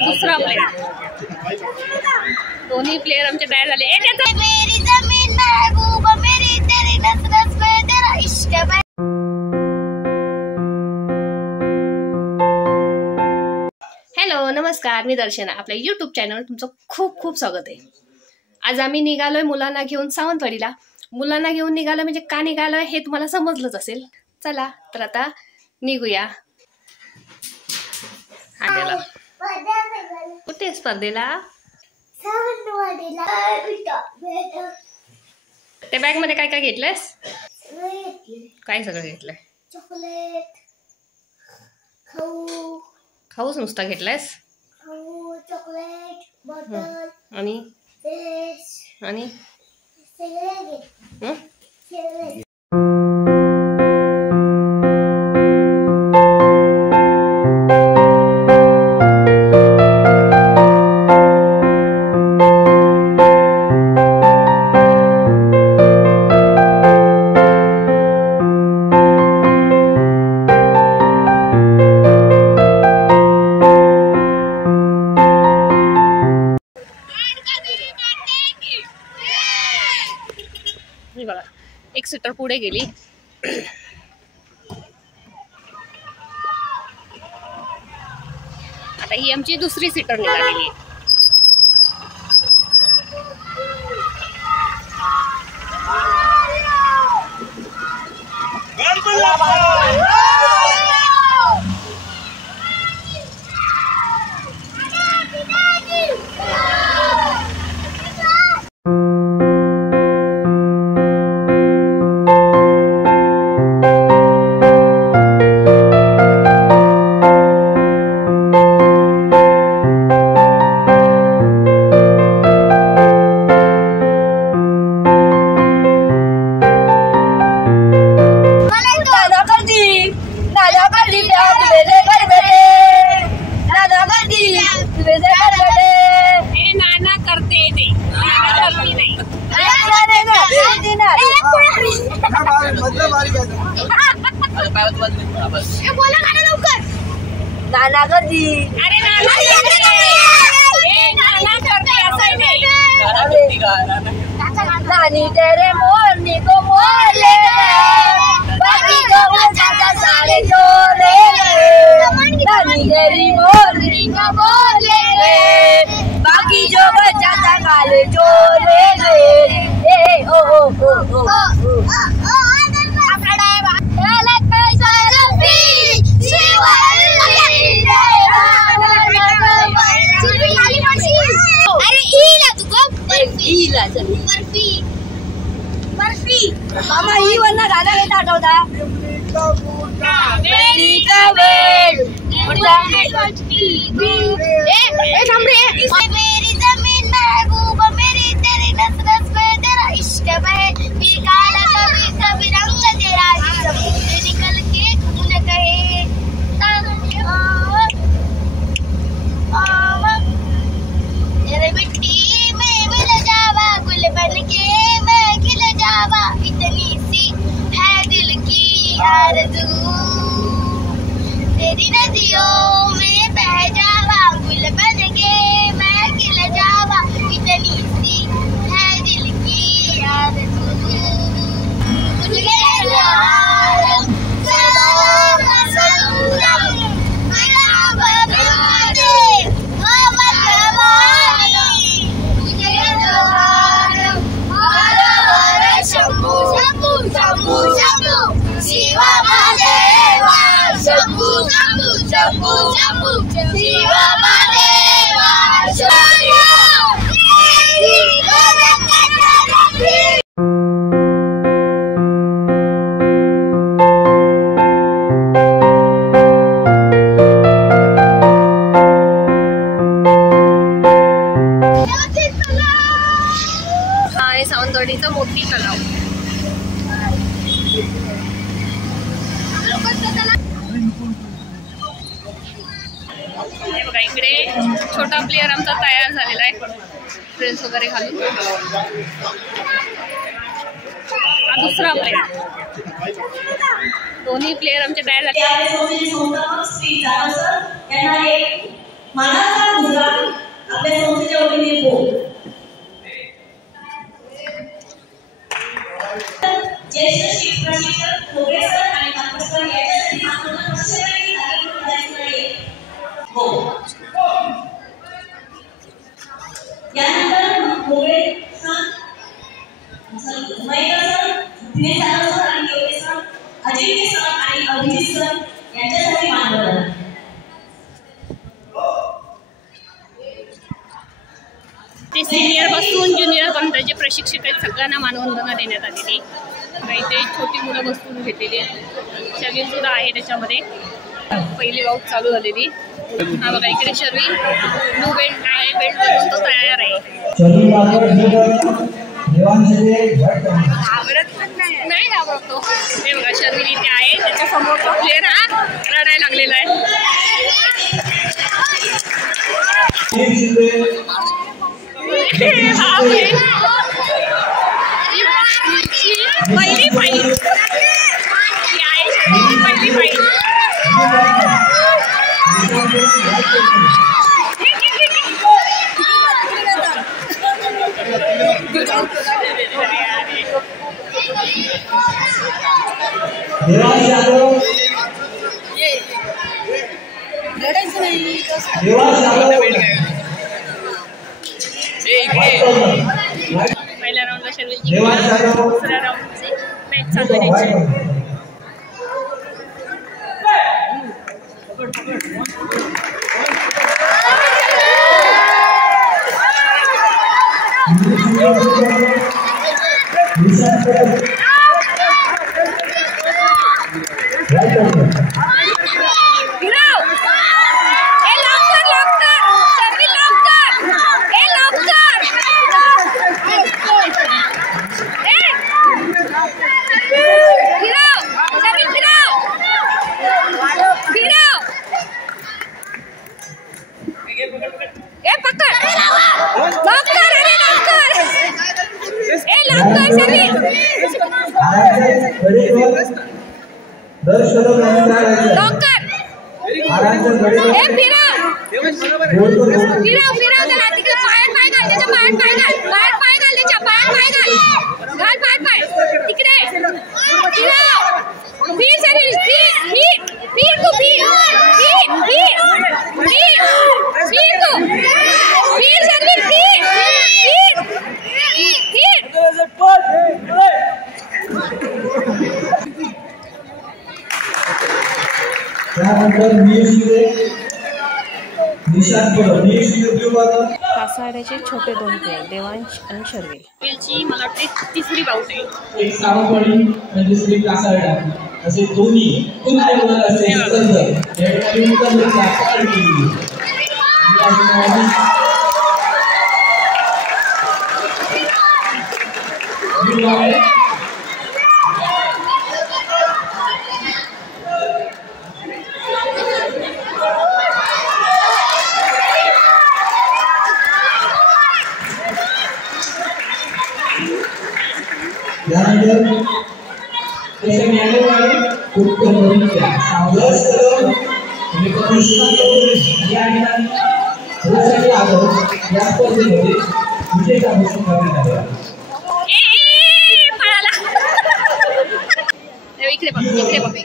दुसरा प्लेयर, दोन्ही प्लेयर आमचे तयार झाले. हॅलो, नमस्कार, मी दर्शना. आपल्या यूट्यूब चॅनल तुमचं खूप खूप स्वागत आहे. आज आम्ही निघालोय मुलांना घेऊन सावंतवाडीला. मुलांना घेऊन निघालो म्हणजे का निघालोय हे तुम्हाला समजलंच असेल. चला तर आता निघूया. कुठे स्पर्धेला? त्या बॅग मध्ये काय काय घेतलंयस? काय सगळं घेतलंय? चॉकलेट, खाऊच नुसता घेतलायस? चॉकलेट, बॉटल आणि आणि बघा, एक सीटर पुढे गेली. आता ही आमची दुसरी सीटर निघालेली. नाना गर्दी, अरे नानी तेरे मोरनी को मोले, बाकी को बचाता सारे चोले. नानी तेरी मोरनी को मोले, बाकी जो बचाता काले चोले. ओ ओ ओ ओ बर्फी. मामा ही वरना गाना घेता आठवता? मेरी जमीन महबूब मेरी तेरी नस नस में तेरा इश्क है. भी काला कभी कभी रंग तेरा निकल के खून कहे. तेरे मिट्टी में मिल जावा, गुल बन के मैं खिल जावा. इतनी सी है दिल की आरज़ू, तेरी नदियों में बह जावा. गुल बन के मैं खिल जावा. इतनी सी है दिल की आरज़ू. मुझे सावंतवाडीचा मोठी तलाव. हे बघा, इकडे छोटा प्लेयर आमचा तयार झालेला आहे. ड्रेस वगैरे घालून. हा दुसरा प्लेअर. दोन्ही प्लेअर आमचे तयार झाले. ते सिनियर पासून ज्युनियर पर्यंतचे प्रशिक्षक आहेत, सगळ्यांना मानवंदना देण्यात आलेली. इथे छोटी मुलं बसून घेतलेली आहेत. शर्वी सुद्धा आहे त्याच्यामध्ये. पहिली बाऊट चालू झालेली. हा बघा इकडे शर्वी ब्लू बेल्ट आहे, बेल्ट बनवून तो तयार आहे. नाही घाबरतो. हे बघा शर्वी इथे आहे, त्याच्या समोरचा प्लेअर हा रडायला लागलेला आहे. पहिली फाईट पहिली फाईट. पहिल्या राऊंडला शर्वी दुसऱ्या राऊंडची मॅच चालू आहे त्यांची. कासाड्याचे छोटे दोन प्लेयर देवांश आणि शर्वी. वेलची मला वाटते तिसरी बाऊट आहे. एक सावंतवाडी आणि दुसरी कासाडा असे दोन्ही खूप असे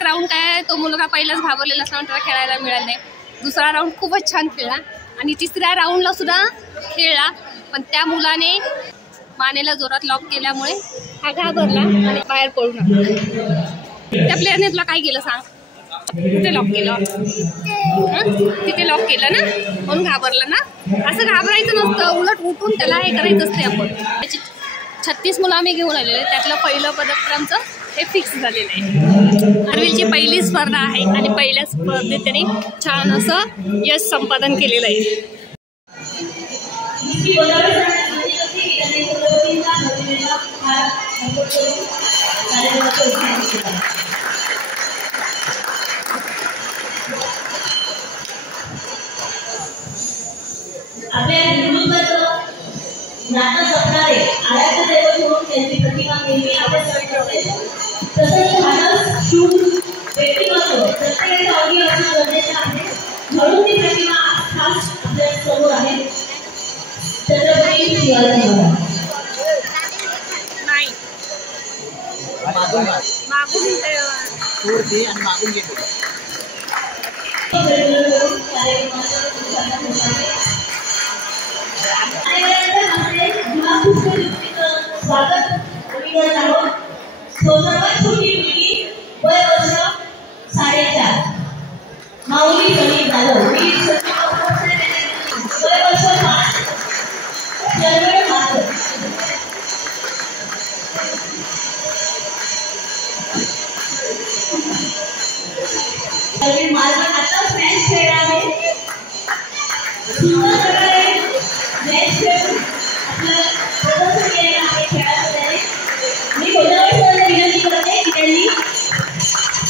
राऊंड काय तो मुलगा पहिलाच घाबरलेला असताना त्याला खेळायला मिळालं नाही. दुसरा राऊंड खूपच छान खेळला आणि तिसऱ्या राऊंडला सुद्धा खेळला, पण त्या मुलाने मानेला जोरात लॉक केल्यामुळे हा घाबरला आणि बाहेर पडून आला. त्या प्लेअरने तुला काय केलं सांग? तिथे लॉक केलं, तिथे लॉक केलं ना म्हणून घाबरला ना. असं घाबरायचं नसतं, उलट उठून त्याला हे करायचं असते. आपण त्याची 36 मुलं आम्ही घेऊन आलेले, त्यातलं पहिलं पदक तर आमचं हे फिक्स झालेलं आहे. अर्विलची पहिली स्पर्धा आहे आणि पहिल्या स्पर्धेत त्याने छान असं यश संपादन केलेलं आहे. नातं जपणारे आराध्य दैवत म्हणून त्यांची प्रतिमा नेहमी आपण करतो. तसंच माणूस शूर व्यक्तिमत्व प्रत्येकाच्या अवघी असणं गरजेचं आहे. म्हणून ती प्रतिमा खास आपल्या समोर आहे. छत्रपती शिवाजी महाराज. स्वागत करत आहोत. सर्वात छोटी मुलगी वय वर्ष 4.5 माऊली सनी जाधव वय वर्ष 5 शर्वळ मार्कड. मार्कड आता मॅच खेळला आहे. सुंदर प्रकारे मॅच खेळून आपलं प्रदर्शन केलेलं आहे खेळामध्ये. मी गोदावरी विनंती करते की त्यांनी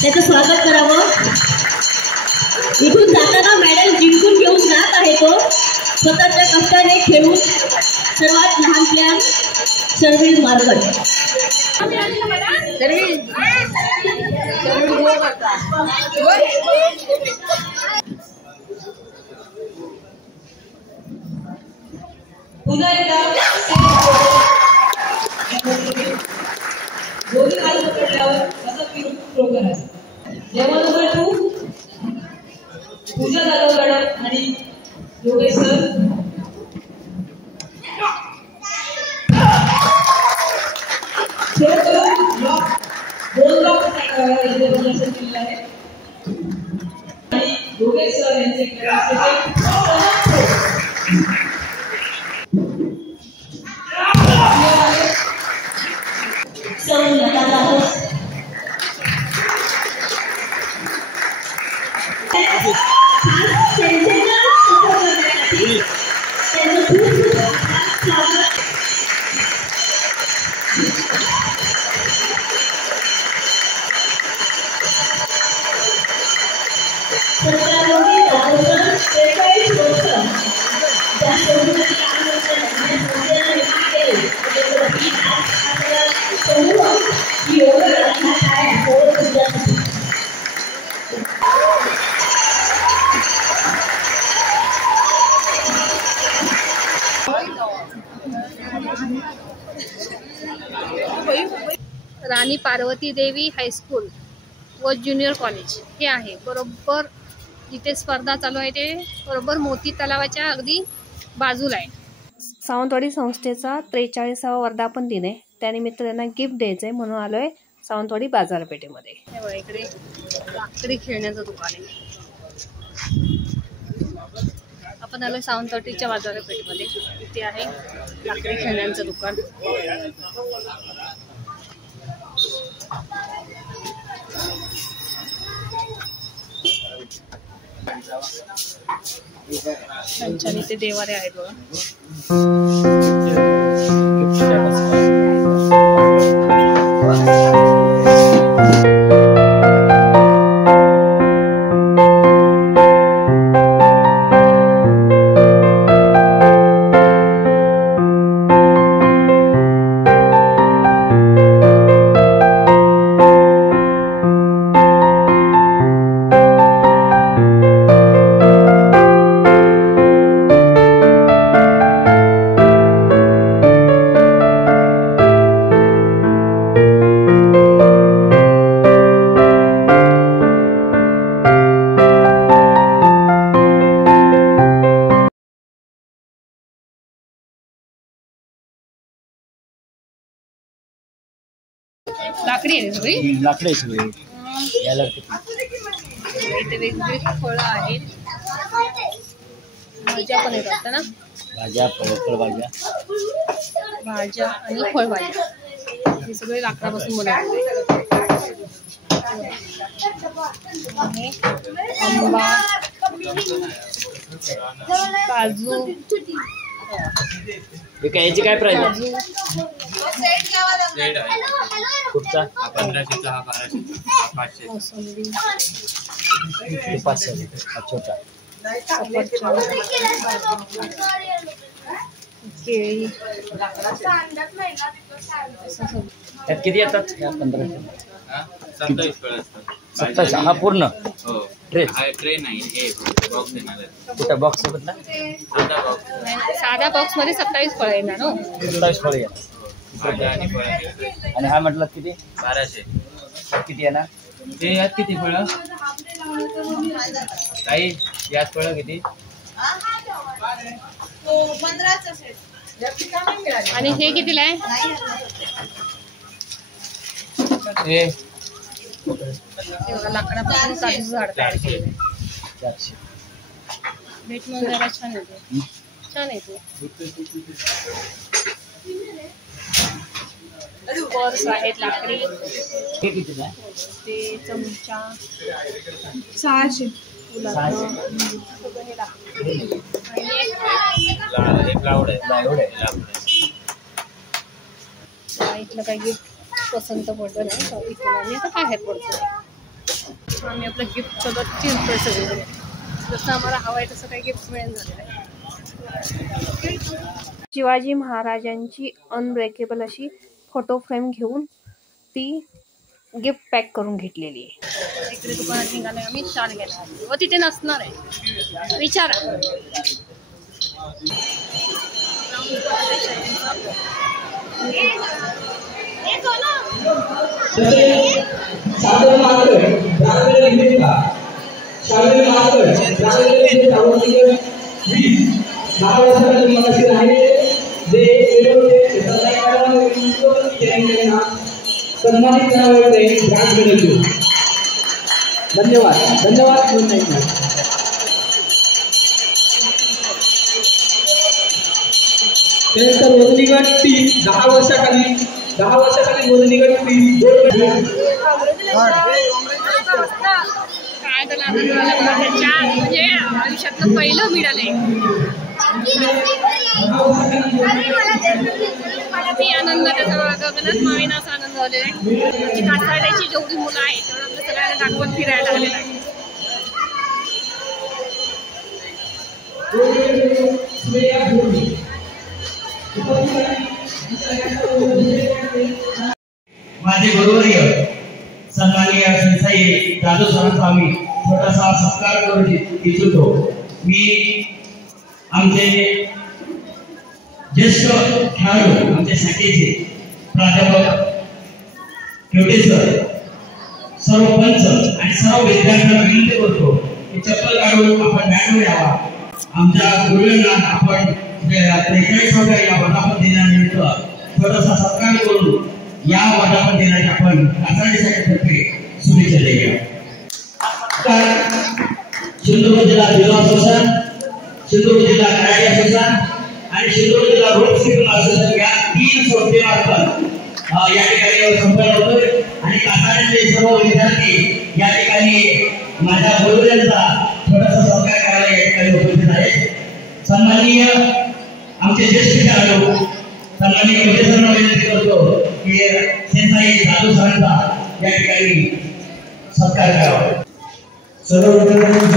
त्याचं स्वागत करावं. इथून जाताना मेडल जिंकून घेऊन जात आहे तो स्वतःच्या कष्टाने खेळून. सर्वात लहान प्लेअर शर्विल मार्कड. पुन्हा एकदा दोन्ही हात पकडल्यावर असं फिरून थ्रो करायचं. जेव्हा नंबर 2 पूजा जाधव मॅडम आणि योगेश सर थ्रो करून दोन ब्लॉक केलेला आहे आणि योगेश सर यांचे राणी पार्वती देवी हायस्कूल व ज्युनियर कॉलेज हे आहे. बरोबर जिथे स्पर्धा चालू आहे ते बरोबर मोती तलावाच्या अगदी बाजूला आहे. सावंतवाडी संस्थेचा 43वा वर्धापन दिन आहे. त्यानिमित्त त्यांना गिफ्ट द्यायचं आहे म्हणून आलोय सावंतवाडी बाजारपेठेमध्ये. इकडे लाकडी खेळण्याचं दुकान आहे. आपण आलोय सावंतवाडीच्या बाजारपेठेमध्ये. इथे आहे लाकडी खेळण्यांचं दुकान. छान इथे देवारे आहेत बघा. लाकडी आहे सगळी. लाकडी आहे सगळी. इथे वेगवेगळी फळं आहेत. भाज्या पण येतात ना. भाज्या फळभाज्या भाज्या आणि फळभाज्या हे सगळे लाकडापासून बनवले. आंबा काजू याची काय प्राइस आहे? कुठचा? 1500चा हा 1200 मोसंबी 500 छोटा. केळी त्यात किती येतात या 15? 27 फळं असतात. 27 हा पूर्ण हो. ट्रे हा ट्रे नाही, हे बॉक्स येणार आहे. कुठं बॉक्स सोबत ना साधा बॉक्स. साध्या बॉक्स मध्ये 27 फळं येणार हो. 27 फळे येतात. भाज्या आणि फळं मिळते. आणि हा म्हटलं किती 1200. किती येणार? ते यात किती फळं? काही यात फळं किती? आणि हे कितीला आहे? हे लाकडापासून काजूचं झाड तयार केलेलं आहे. 400. भेट म्हणून जरा छान येतो. छान येतो. पर्स आहेत लाकडी. हे कितीला आहे? ते चमचा 600. हे क्लाउड आहे. एवढं आहे. लाकूड आहे. इथलं काही गिफ्ट पसंत पडलं नाही इथून आम्ही आता बाहेर पडतो. आम्ही आपलं गिफ्ट सगळं चिरतोय सगळीकडे. जसं आम्हाला हवं आहे तसं काही गिफ्ट मिळेल झालेलं आहे. शिवाजी महाराजांची अनब्रेकेबल अशी फोटो फ्रेम घेऊन ती गिफ्ट पॅक करून घेतलेली आहे. इकडे दुकानात निघाले आम्ही शाल घ्यायला व तिथे नसणार आहे. विचारा. सागर मार्कड ग्रामीण विजेता सागर मार्कड ग्रामीण विजेता वर्षीय 20 10 वर्षाखाली मनाशी राहिले जे वेळोवेळी सन्मानित करावे त्यांना सन्मानित करावे ते ग्रामीण धन्यवाद धन्यवाद म्हणून नाही. त्यानंतर वजनी गट टीम 10 वर्षाखाली वजनी गट टीम काय त्याला आनंद झाला बघा. त्याच्या म्हणजे आयुष्यातलं पहिलं मिळालंय. ती आनंद त्याचा गगनात मावेना असा आनंद झालेला आहे. म्हणजे कासारड्याची जेवढी मुलं आहेत तेवढं आपल्या सगळ्यांना दाखवत फिरायला लागलेलं आहे. माझे गुरुवर्य सन्माननीय संसाई दादू सरांचा आम्ही छोटासा सत्कार करू इच्छितो. मी आमचे ज्येष्ठ खेळाडू आमच्या शाखेचे प्राध्यापक केवटे सर, सर्व पंच आणि सर्व विद्यार्थ्यांना विनंती करतो की चप्पल काढून आपण मॅटवर यावा. आमच्या गुरुंना आपण 43व्या या वर्धापन दिनानिमित्त छोटासा सत्कार करून या वर्धापन दिनाची आपण कासारडेतर्फे शुभेच्छा देऊया. सिंधुदुर्ग जिल्हा जिल्हा असोसिएशन, सिंधुदुर्ग जिल्हा कराटे असोसिएशन आणि सिंधुदुर्ग जिल्हा रोड सेफ्टी असोसिएशन या 3 संस्थेमार्फत या ठिकाणी संपन्न होतोय. आणि कासारडेचे सर्व विद्यार्थी या ठिकाणी माझ्या गुरुवर्यांचा छोटासा सत्कार करायला या ठिकाणी उपस्थित आहेत. सन्माननीय आमचे ज्येष्ठ खेळाडू सन्माननीय केवटे सरांना विनंती करतो की सेन्साई दादू सरांचा या ठिकाणी सत्कार करावा. सर्व विद्यार्थ्यांनी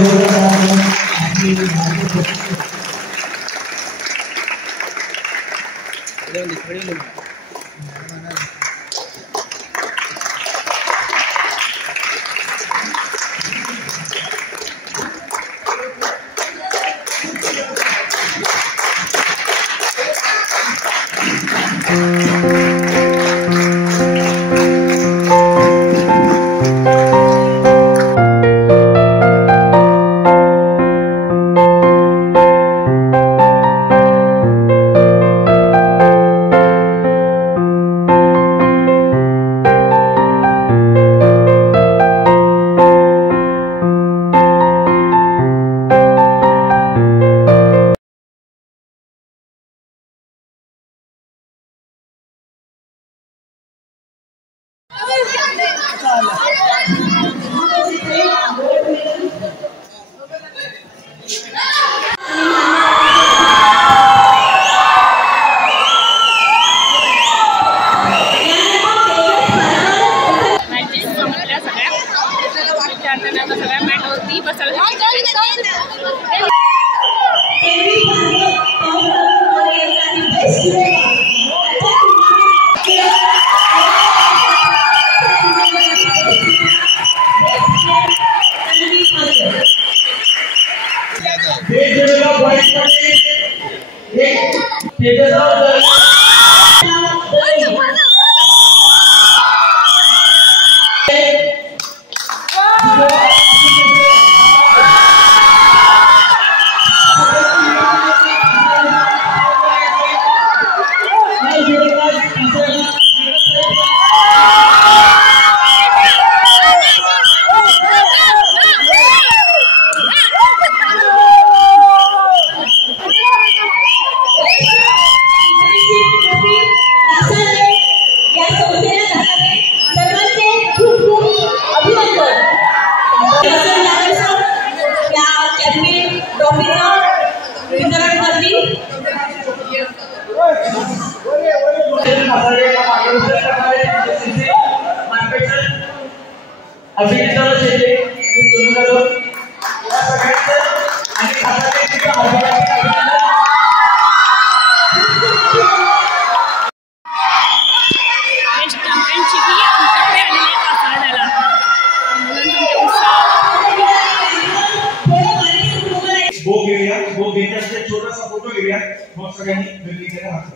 छोटासा फोटो घेऊया मग सगळ्यांनी वेगवेगळ्या हात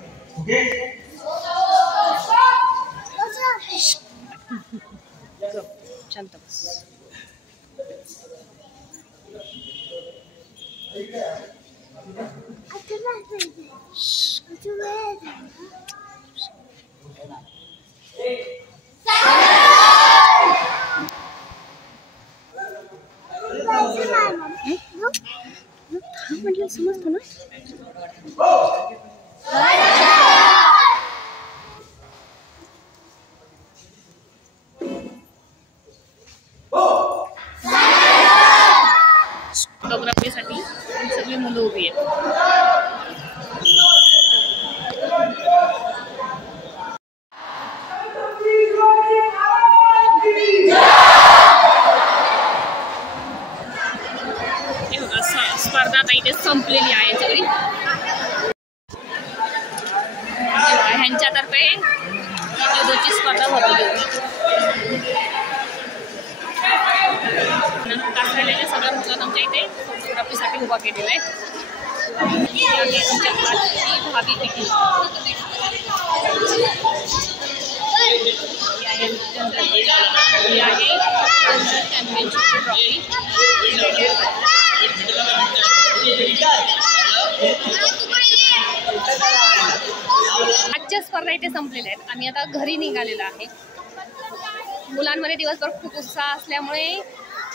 ओके शांत बस म्हटलं समजतो ना फोटोग्राफीसाठी सगळी मुलं उभी आहेत. स्पर्धा आता इथे संपलेली आहे सगळी. ह्यांच्यातर्फे जुदोची स्पर्धा भरवली होती. कासलेल्या सगळ्या मुलं आमच्या इथे फोटोग्राफीसाठी उभा केलेला आहे. भावी पिढी चॅम्पियनशिपची ट्रॉफी. आजच्या स्पर्धा इथे संपलेल्या आहेत. आम्ही आता घरी निघालेलो आहे. मुलांमध्ये दिवसभर खूप उत्साह असल्यामुळे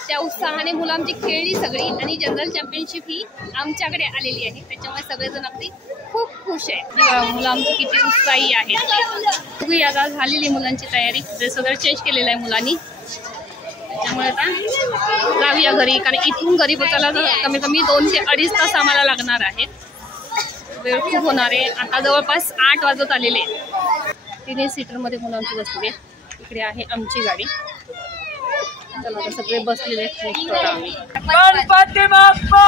त्या उत्साहाने मुलं आमची खेळली सगळी आणि जनरल चॅम्पियनशिप ही आमच्याकडे आलेली आहे. त्याच्यामुळे सगळेजण अगदी खूप खुश आहेत. मुलं आमची किती उत्साही आहेत. सगळी आता झालेली मुलांची तयारी. ड्रेस वगैरे चेंज केलेला आहे मुलांनी. त्याच्यामुळे आता जाऊया घरी कारण इथून घरी पोचायला कमी कमी 2 ते 2.5 तास आम्हाला लागणार आहेत. वेळ खूप होणार आहे. आता जवळपास 8 वाजत आलेले. 3 सीटरमध्ये मुलांची बसली आहे. इकडे आहे आमची गाडी. चला आता सगळे बसलेले आहेत. गणपती बाप्पा